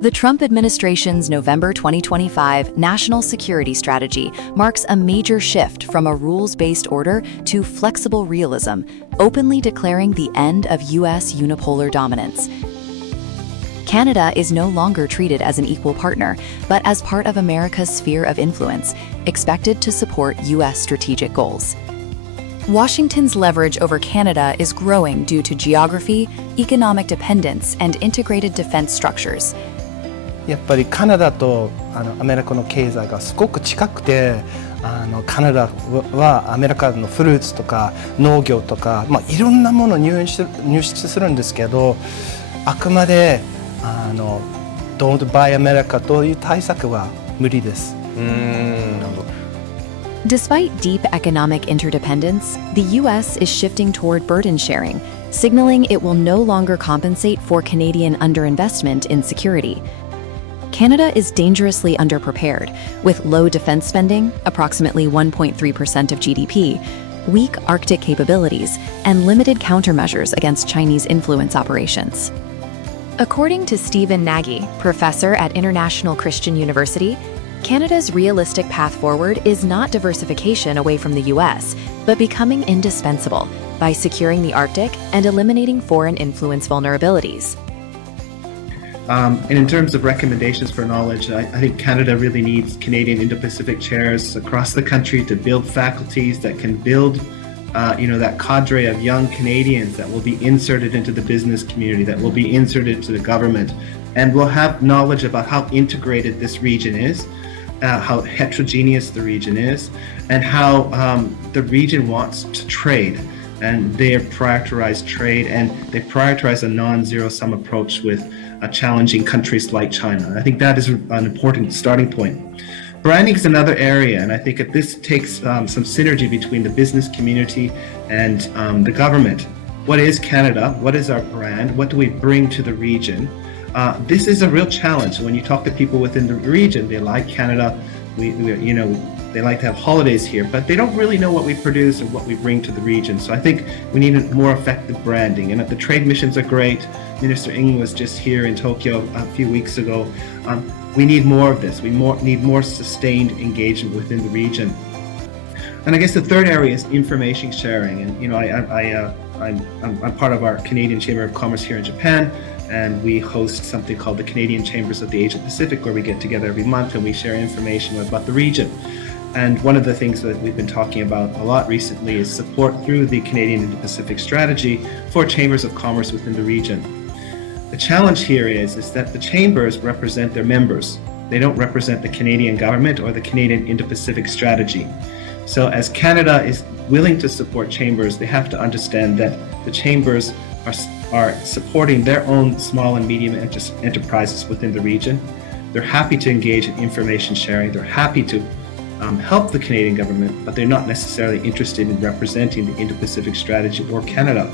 The Trump administration's November 2025 national security strategy marks a major shift from a rules-based order to flexible realism, openly declaring the end of U.S. unipolar dominance. Canada is no longer treated as an equal partner, but as part of America's sphere of influence, expected to support U.S. strategic goals. Washington's leverage over Canada is growing due to geography, economic dependence, and integrated defense structures. やっぱりカナダとアメリカの経済がすごく近くて、カナダはアメリカのフルーツとか農業とか、いろんなものを入手するんですけど、あくまでDon't Buy America という対策は無理です。Despite deep economic interdependence, the U.S. is shifting toward burden sharing, signaling it will no longer compensate for Canadian underinvestment in security. Canada is dangerously underprepared, with low defense spending, approximately 1.3% of GDP, weak Arctic capabilities, and limited countermeasures against Chinese influence operations. According to Stephen Nagy, professor at International Christian University, Canada's realistic path forward is not diversification away from the U.S., but becoming indispensable by securing the Arctic and eliminating foreign influence vulnerabilities. And in terms of recommendations for knowledge, I think Canada really needs Canadian Indo-Pacific chairs across the country to build faculties that can build that cadre of young Canadians that will be inserted into the business community, that will be inserted into the government, and will have knowledge about how integrated this region is, how heterogeneous the region is, and how the region wants to trade. And they prioritize trade, and they prioritize a non-zero-sum approach with challenging countries like China. I think that is an important starting point. Branding is another area, and I think that this takes some synergy between the business community and the government. What is Canada? What is our brand? What do we bring to the region? This is a real challenge. When you talk to people within the region, they like Canada. They like to have holidays here, but they don't really know what we produce or what we bring to the region. So I think we need a more effective branding. And the trade missions are great. Minister Ng was just here in Tokyo a few weeks ago. We need more of this. We need more sustained engagement within the region. And I guess the third area is information sharing. And I'm part of our Canadian Chamber of Commerce here in Japan, and we host something called the Canadian Chambers of the Asia Pacific, where we get together every month and we share information about the region. And one of the things that we've been talking about a lot recently is support through the Canadian Indo-Pacific strategy for chambers of commerce within the region. The challenge here is that the chambers represent their members. They don't represent the Canadian government or the Canadian Indo-Pacific strategy. So as Canada is willing to support chambers, they have to understand that the chambers are supporting their own small and medium enterprises within the region. They're happy to engage in information sharing. They're happy to help the Canadian government, but they're not necessarily interested in representing the Indo-Pacific strategy or Canada.